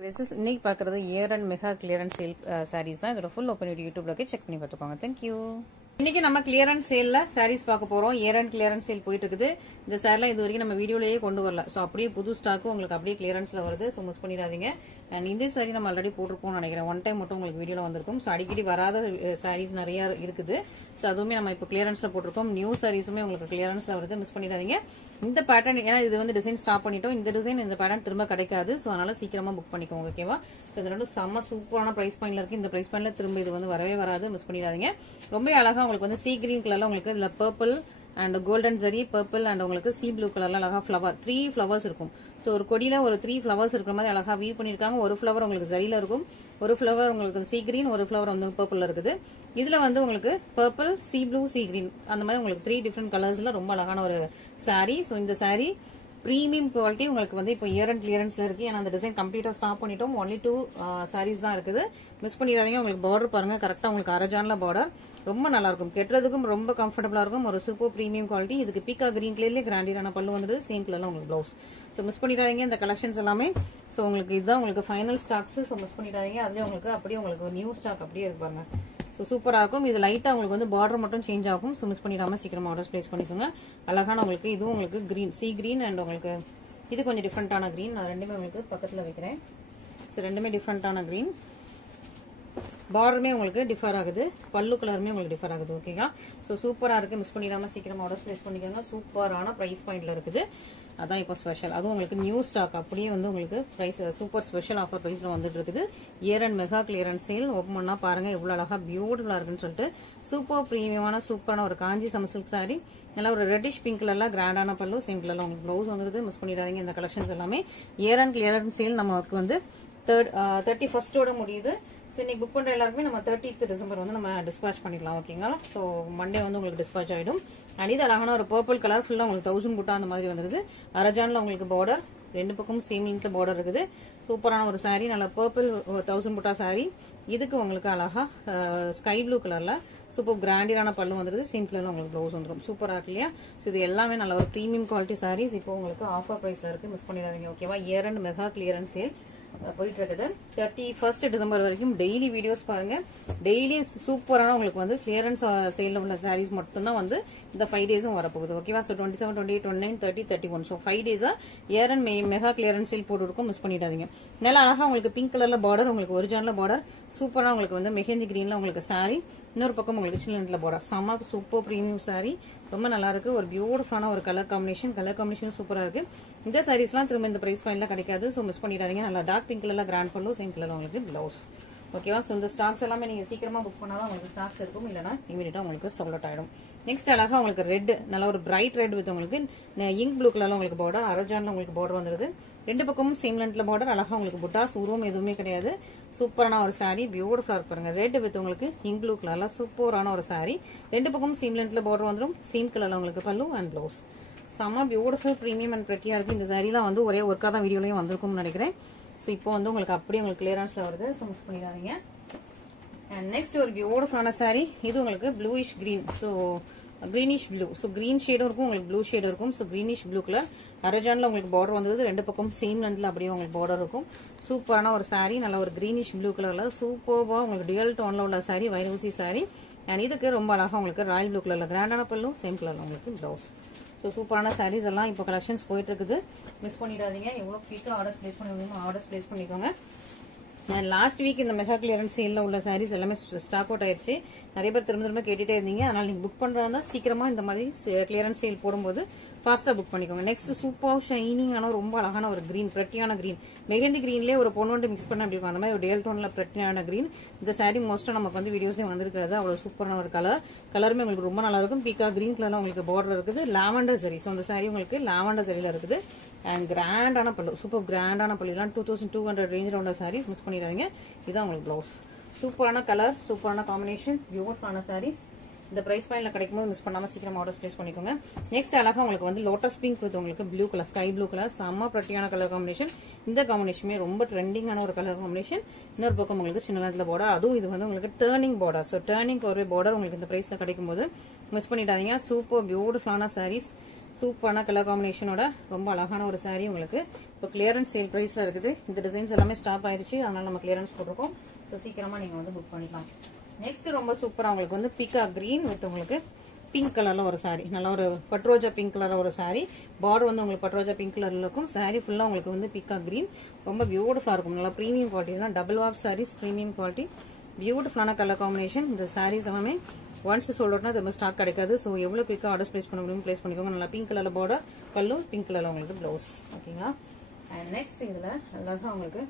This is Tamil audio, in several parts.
இன்னைக்கு பார்க்குறது year and mega clearance sale sarees தான். இதோட ஃபுல் ஓப்பன் யூடியூப்ல செக் பண்ணி பார்த்துக்கோங்க. தேங்க்யூ. இன்னைக்கு நம்ம கிளியரன்ஸ் சேல்ல சாரீஸ் பார்க்க போறோம். இயர் அண்ட் கிளியரன்ஸ் சேல் போயிட்டு இருக்குது. இந்த சாரிலாம் இது வரைக்கும் நம்ம வீடியோலயே கொண்டு வரல. ஸோ அப்படியே புது ஸ்டாக்கு உங்களுக்கு அப்படியே கிளியரன்ஸ்ல வருது. ஸோ மிஸ் பண்ணிடாதீங்க. அண்ட் இந்த சாரி நம்ம ஆல்ரெடி போட்டிருப்போம்னு நினைக்கிறேன். ஒன் டைம் மட்டும் உங்களுக்கு வீடியோல வந்திருக்கும். ஸோ அடிக்கடி வராத சாரீஸ் நிறைய இருக்குது. ஸோ அதுவுமே நம்ம இப்போ கிளியரன்ஸ்ல போட்டிருக்கோம். நியூ சாரீஸுமே உங்களுக்கு கிளியரன்ஸ்ல வருது. மிஸ் பண்ணிடாதீங்க. இந்த பேட்டர்ன் ஏன்னா இது வந்து டிசைன் ஸ்டாப் பண்ணிட்டோம். இந்த டிசைன் இந்த பேட்டர்ன் திரும்ப கிடைக்காது. ஸோ அதனால சீக்கிரமா புக் பண்ணிக்கோங்க. ஓகேவா? ஸோ இது ரெண்டும் செம்ம சூப்பரான பிரைஸ் பாயிண்ட்ல இருக்கு. இந்த பிரைஸ் பாயிண்ட்ல திரும்ப இது வந்து வரவே வராது. மிஸ் பண்ணிடாதீங்க. ரொம்ப அழகா உங்களுக்கு வந்து சீ கிரீன் கலர்ல உங்களுக்கு இதுல purple and golden zari purple and உங்களுக்கு சி ப்ளூ கலர்ல அழகா ஃபிளவர் 3 ஃபிளவர்ஸ் இருக்கும். ஸோ ஒரு கொடியில ஒரு 3 ஃபிளவர்ஸ் இருக்கிற மாதிரி அழகா வீவ் பண்ணிருக்காங்க. ஒரு ஃபிளவர் உங்களுக்கு ஜரியில இருக்கும், ஒரு ஃபிளவர் உங்களுக்கு சி கிரீன், ஒரு ஃபிளவர் வந்து பர்பிள்ல இருக்குது. இதுல வந்து உங்களுக்கு purple, C blue, C green அந்த மாதிரி உங்களுக்கு 3 டிஃபரெண்ட் கலர்ஸ்ல ரொம்ப அழகான ஒரு சாரி. ஸோ இந்த சாரி பிரீமியம் குவாலிட்டி உங்களுக்கு வந்து இப்போ இயர் அண்ட் கிளியரன்ஸ்ல இருக்கு. ஏன்னா அந்த டிசைன் கம்ப்ளீட்டா ஸ்டாப் பண்ணிட்டோம். ஒன்லி 2 சாரீஸ் தான் இருக்குது. மிஸ் பண்ணிடாதீங்க. உங்களுக்கு பார்டர் பாருங்க, கரெக்டா உங்களுக்கு அரஜான்ல பார்டர் ரொம்ப நல்லா இருக்கும். கெட்டுறதுக்கும் ரொம்ப கம்ஃபர்டபுளா இருக்கும். ஒரு சூப்பர் பிரீமியம் குவாலிட்டி. இதுக்கு பீக்கா கிரீன் கலர்ல கிராண்டியரான பல்லு வந்து சேம் கலர்ல உங்களுக்கு பிளவுஸ். ஸோ மிஸ் பண்ணிடாதீங்க இந்த கலெக்ஷன்ஸ் எல்லாமே. ஸோ உங்களுக்கு இதுதான் உங்களுக்கு ஃபைனல் ஸ்டாக்ஸ். ஸோ மிஸ் பண்ணிடாதீங்க. அதுலேயே உங்களுக்கு அப்படியே உங்களுக்கு நியூ ஸ்டாக் அப்படியே இருக்கு பாருங்க. ஸோ சூப்பரா இருக்கும். இது லைட்டா உங்களுக்கு வந்து பார்டர் மட்டும் சேஞ்ச் ஆகும். ஸோ மிஸ் பண்ணிடாம சீக்கிரமா ஆர்டர்ஸ் பிளேஸ் பண்ணிக்கோங்க. அழகான உங்களுக்கு இதுவும் உங்களுக்கு கிரீன், சி கிரீன் அண்ட் உங்களுக்கு இது கொஞ்சம் டிஃப்ரெண்டான கிரீன். நான் ரெண்டுமே உங்களுக்கு பக்கத்துல வைக்கிறேன். ஸோ ரெண்டுமே டிஃப்ரெண்டான கிரீன். பார்டருமே உங்களுக்கு டிஃபர் ஆகுது, பல்லு கலருமே உங்களுக்கு டிஃபர் ஆகுது. ஓகேங்களா? ஸோ சூப்பரா இருக்கு. மிஸ் பண்ணிடாம சீக்கிரமா ஆர்டர்ஸ் பிளேஸ் பண்ணிக்கோங்க. சூப்பரான பிரைஸ் பாயிண்ட்ல இருக்குது. அதான் இப்போ ஸ்பெஷல். அதுவும் உங்களுக்கு நியூ ஸ்டாக் அப்படியே வந்து உங்களுக்கு பிரைஸ் சூப்பர் ஸ்பெஷல் ஆஃபர் பிரைஸ்ல வந்துட்டு இருக்குது. Year and mega clearance sale open பண்ணா பாருங்க எவ்வளவு அழகா பியூட்டிஃபுல்லா இருக்குன்னு சொல்லிட்டு. சூப்பர் பிரீமியமான சூப்பரான ஒரு காஞ்சி சமசில்க் சாரி. நல்லா ஒரு ரெட்டிஷ் பிங்க் கலர்ல கிராண்டான பல்லு, சேம் கலர்ல உங்களுக்கு பிளவுஸ் வந்துருது. மிஸ் பண்ணிடாதீங்க இந்த கலெக்ஷன்ஸ் எல்லாமே. இயர் அண்ட் கிளியரன்ஸ் சேல் நமக்கு வந்து 31st முடியுது. ஸோ இன்னைக்கு புக் பண்ற எல்லாருக்குமே நம்ம 30th டிசம்பர் வந்து நம்ம டிஸ்பாச் பண்ணிக்கலாம். ஓகேங்களா? ஸோ மண்டே வந்து உங்களுக்கு டிஸ்பாச் ஆயிடும். அண்ட் இது அழகான ஒரு பர்பிள் கலர் ஃபுல்லா உங்களுக்கு 1000 புட்டா அந்த மாதிரி வந்துருது. அரஜான்ல உங்களுக்கு பார்டர் ரெண்டு பக்கம் சேம் லென்த்ல பார்டர் இருக்குது. சூப்பரான ஒரு சாரி, நல்ல பர்பிள் 1000 புட்டா சாரி. இதுக்கு உங்களுக்கு அழகா ஸ்கை ப்ளூ கலர்ல சூப்பர் கிராண்டியரான பல்லு வந்துருது. சேம் கலர்ல உங்களுக்கு ப்ளவுஸ் வந்துடும். சூப்பரா இருக்கு இல்லையா? ஸோ இது எல்லாமே நல்ல ஒரு பிரீமியம் குவாலிட்டி சாரீஸ். இப்போ உங்களுக்கு ஆஃபர் பிரைஸ்ல இருக்கு. மிஸ் பண்ணிடாதீங்க. ஓகேவா? Year and mega clearance sale போயிட்டு இருக்குது. 31st டிசம்பர் வரைக்கும் டெய்லி வீடியோஸ் பாருங்க. டெய்லி சூப்பரான உங்களுக்கு வந்து கிளியரன்ஸ் சேல்ல உள்ள சாரீஸ் மட்டும் தான் வந்து இந்த 5 டேஸும் வரப்போகுது. ஓகேவா? ஸோ 27, 28, 29, 30, 31. ஸோ 5 டேஸா year and mega clearance sale போட்டு இருக்கும். மிஸ் பண்ணிடாதீங்க. நல்லா அழகா உங்களுக்கு பிங்க் கலர்ல பார்டர், உங்களுக்கு ஒரிஜினல் பார்டர், சூப்பரா உங்களுக்கு வந்து மெஹந்தி கிரீன்ல உங்களுக்கு சாரி, இன்னொரு பக்கம் உங்களுக்கு சின்ன பார்டர். செம சூப்பர் பிரீமியம் சாரி. ரொம்ப நல்லா இருக்கு. ஒரு பியூட்டிஃபுல்லான ஒரு கலர் காம்பினேஷன் சூப்பரா இருக்கு. இந்த சாரீஸ்லாம் திரும்ப இந்த பிரைஸ் பாயிண்ட்ல கிடைக்காது. ஸோ மிஸ் பண்ணிடாதீங்க. நல்லா டார்க் பிங்க் கலர்ல கிராண்ட் பல்லு, சேம் கலர்ல உங்களுக்கு பிளவுஸ். ஓகேவா? ஸோ இந்த ஸ்டாக்ஸ் எல்லாமே நீங்க சீக்கிரமா புக் பண்ணாதான் உங்களுக்கு ஸ்டாக்ஸ் இருக்கும். இல்லைன்னா இமீடியட்டா உங்களுக்கு சோல்ட் அவுட் ஆயிடும். நெக்ஸ்ட் அழகா உங்களுக்கு ரெட், நல்ல ஒரு பிரைட் ரெட் வித் உங்களுக்கு இங்க் ப்ளூ கலர்ல உங்களுக்கு பார்டர், அரஜான்ல உங்களுக்கு பார்டர் வந்துருது. ரெண்டு பக்கமும் சேம் லென்த்ல பார்டர், அழகா உங்களுக்கு புட்டாஸ் உருவம் எதுவுமே கிடையாது. சூப்பரான ஒரு சாரி, பியூட்டிஃபுல்லா இருக்கு பாருங்க. ரெட் வித் உங்களுக்கு இங்க் ப்ளூ கலர்ல சூப்பரான ஒரு சாரி. ரெண்டு பக்கமும் சேம் லென்த்ல பார்டர் வந்துடும். சேம் கலர்ல உங்களுக்கு பல்லு அண்ட் பிளவுஸ். செம்ம பியூட்டிஃபுல் பிரீமியம் அண்ட் பிரெட்டியா இருக்கு. இந்த சாரிலாம் வந்து ஒரே ஒர்க்கா தான் வீடியோலயும் வந்திருக்கும்னு நினைக்கிறேன். ஸோ இப்போ வந்து உங்களுக்கு அப்படியே உங்களுக்கு கிளியரன்ஸ்ல வருது. ஸோ மிஸ் பண்ணிடாதீங்க. அண்ட் நெக்ஸ்ட் ஒரு பியூட்டிஃபுல்லான சாரி. இது உங்களுக்கு bluish green, so greenish blue. So green ஷேடும் இருக்கும், உங்களுக்கு ப்ளூ ஷேடும் இருக்கும். ஸோ கிரீனிஷ் ப்ளூ கலர் அரஜான்ல உங்களுக்கு பார்டர் வந்தது. ரெண்டு பக்கம் சேம் லென்த்ல அப்படியே உங்களுக்கு பார்டர் இருக்கும். சூப்பரான ஒரு சாரி, நல்ல ஒரு கிரீனிஷ் ப்ளூ கலர்ல சூப்பர்வா உங்களுக்கு டியூயல் டோன்ல உள்ள சாரி, வைரூசி சாரி. அண்ட் இதுக்கு ரொம்ப அழகா உங்களுக்கு ராயல் ப்ளூ கலர்ல கிராண்டான பல்லு, சேம் கலர்ல உங்களுக்கு பிளவுஸ். ஸோ சூப்பரான சாரீஸ் எல்லாம் இப்போ கலெக்ஷன்ஸ் போயிட்டு இருக்குது. மிஸ் பண்ணிடாதீங்க. எவ்வளோ குயிக்காக ஆர்டர்ஸ் பிளேஸ் பண்ண முடியுமோ ஆர்டர்ஸ் பிளேஸ் பண்ணிக்கோங்க. லாஸ்ட் வீக் இந்த மெகா கிளியரன்ஸ் சேல்ல உள்ள சாரீஸ் எல்லாமே ஸ்டாக் அவுட் ஆயிருச்சு. நிறைய பேர் திரும்ப கேட்டுட்டே இருந்தீங்க. அதனால நீங்க புக் பண்றதா சீக்கிரமா இந்த மாதிரி கிளியரன்ஸ் சேல் போடும்போது ஃபாஸ்டா புக் பண்ணிக்கோங்க. நெக்ஸ்ட் சூப்பர் ஷைனிங்கான ரொம்ப அழகான ஒரு கிரீன், பிரெட்டியான கிரீன், மெஹந்தி கிரீன்லேயே ஒரு பொண்ணு மிக்ஸ் பண்ண அப்படி இருக்கும். அந்த மாதிரி ஒரு டேல் டோன்ல பிரெட்டியான கிரீன். இந்த சாரி மோஸ்டா நமக்கு வந்து வீடியோஸ்லயும் வந்திருக்காது. அவ்வளவு சூப்பரான ஒரு கலருமே உங்களுக்கு ரொம்ப நல்லா இருக்கும். பீக்கா கிரீன் கலர்ல உங்களுக்கு பார்டர் இருக்குது. லாவெண்டர் சரி. ஸோ அந்த சாரி உங்களுக்கு லாவெண்டர் சரியில இருக்குது. அண்ட் கிராண்டான பல்லு, சூப்பர் கிராண்டான பல்லு. எல்லாம் 2200 ரேஞ்சில் உள்ள சாரீஸ். மிஸ் பண்ணிடாதீங்க. இதுதான் உங்களுக்கு பிளவுஸ். சூப்பரான கலர், சூப்பரான காம்பினேஷன், பியூட்டிஃபுல்லான சாரீஸ். இந்த பிரைஸ் பாயிண்ட்ல கிடைக்கும் போது மிஸ் பண்ணாம சீக்கிரம் ஆர்டர்ஸ் பிளேஸ் பண்ணிக்கோங்க. நெக்ஸ்ட் அழகா உங்களுக்கு வந்து லோட்டஸ் பிங்க் வித் உங்களுக்கு blue colour, sky blue colour, செம்ம பிரட்டியான கலர் காம்பினேஷன். இந்த காம்பினேஷனே ரொம்ப ட்ரெண்டிங்கான ஒரு கலர் காம்பினேஷன். இன்னொரு பக்கம் உங்களுக்கு சின்ன நேரத்தில் பார்டர், அதுவும் இது வந்து உங்களுக்கு டேர்னிங் பார்டர். ஸோ டேர்னிங் ஒரு பார்டர் உங்களுக்கு இந்த பிரைஸ்ல கிடைக்கும் போது மிஸ் பண்ணிடாதீங்க. சூப்பர் பியூட்டிஃபுல்லான சாரீஸ். சூப்பரான கலர் காம்பினேஷனோட ரொம்ப அழகான ஒரு saree உங்களுக்கு இப்போ கிளியரன்ஸ் சேல் பிரைஸ்ல இருக்குது. இந்த டிசைன்ஸ் எல்லாமே ஸ்டாப் ஆயிருச்சு, அதனால நம்ம கிளியரன்ஸ் போட்டிருக்கோம். ஸோ சீக்கிரமா நீங்க வந்து புக் பண்ணிக்கலாம். நெக்ஸ்ட் ரொம்ப சூப்பரா உங்களுக்கு வந்து பீகா கிரீன் வித் உங்களுக்கு பிங்க் கலர்ல ஒரு saree, நல்ல ஒரு பட்ரோஜா பிங்க் கலர்ல ஒரு saree. பார்டர் வந்து உங்களுக்கு பட்ரோஜா பிங்க் கலர்ல இருக்கும். saree ஃபுல்லா உங்களுக்கு வந்து பீகா கிரீன், ரொம்ப பியூட்டிஃபுல்லா இருக்கும். நல்லா பிரீமியம் குவாலிட்டி தான், double warp sarees, premium quality, பியூட்டிஃபுல்லான கலர் காம்பினேஷன். இந்த sarees எல்லாமே ஒன்ஸ் சோல்ட் அவுட்னா திரும்ப ஸ்டாக் கிடைக்காது. ஸோ எவ்வளவு குயிக்கா ஆர்டர்ஸ் பிளேஸ் பண்ண முடியும் பிளேஸ் பண்ணிக்கோங்க. நல்லா பிங்க் கலர்ல பார்டர், பல்லும் பிங்க் கலர்ல உங்களுக்கு பிளவுஸ். ஓகேங்களா? அண்ட் நெக்ஸ்ட் இதுல அழகா உங்களுக்கு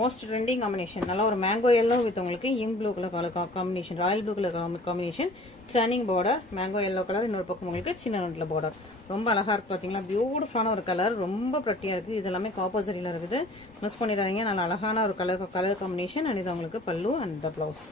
மோஸ்ட் ட்ரெண்டிங் காம்பினேஷன், நல்லா ஒரு மேங்கோ எல்லோ வித் உங்களுக்கு ink blue colour combination, Royal blue colour combination, turning border, mango yellow colour, இன்னொரு பக்கம் உங்களுக்கு சின்ன நோட்ல பார்டர். ரொம்ப அழகா இருக்கு பாத்தீங்களா? பியூட்டிஃபுல்லான ஒரு கலர், ரொம்ப பிரட்டியா இருக்கு. இது எல்லாமே காப்பர் சரியில இருக்குது, மிஸ் பண்ணிடாதீங்க. நல்ல அழகான ஒரு கலர் காம்பினேஷன். அண்ட் இது உங்களுக்கு பல்லு அண்ட் த பிளவுஸ்.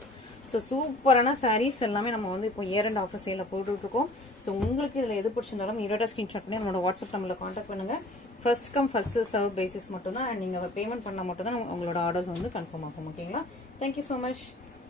ஸோ சூப்பரான சாரீஸ் எல்லாமே நம்ம வந்து இப்போ இயர் அண்ட் ஆஃபர் சேல போட்டுட்டு இருக்கோம். ஸோ உங்களுக்கு இதுல எது பிடிச்சிருந்தாலும் இமீடியட்டா ஸ்கிரீன்ஷாட் பண்ணி நம்மளோட வாட்ஸ்அப் நம்பர்ல கான்டாக்ட் பண்ணுங்க. First come first serve basis மட்டும் தான், நீங்க பேமெண்ட் பண்ணா மட்டும் தான் உங்களோட ஆர்டர்ஸ் வந்து கன்ஃபார்ம் ஆகும். ஓகேங்களா? Thank you so much.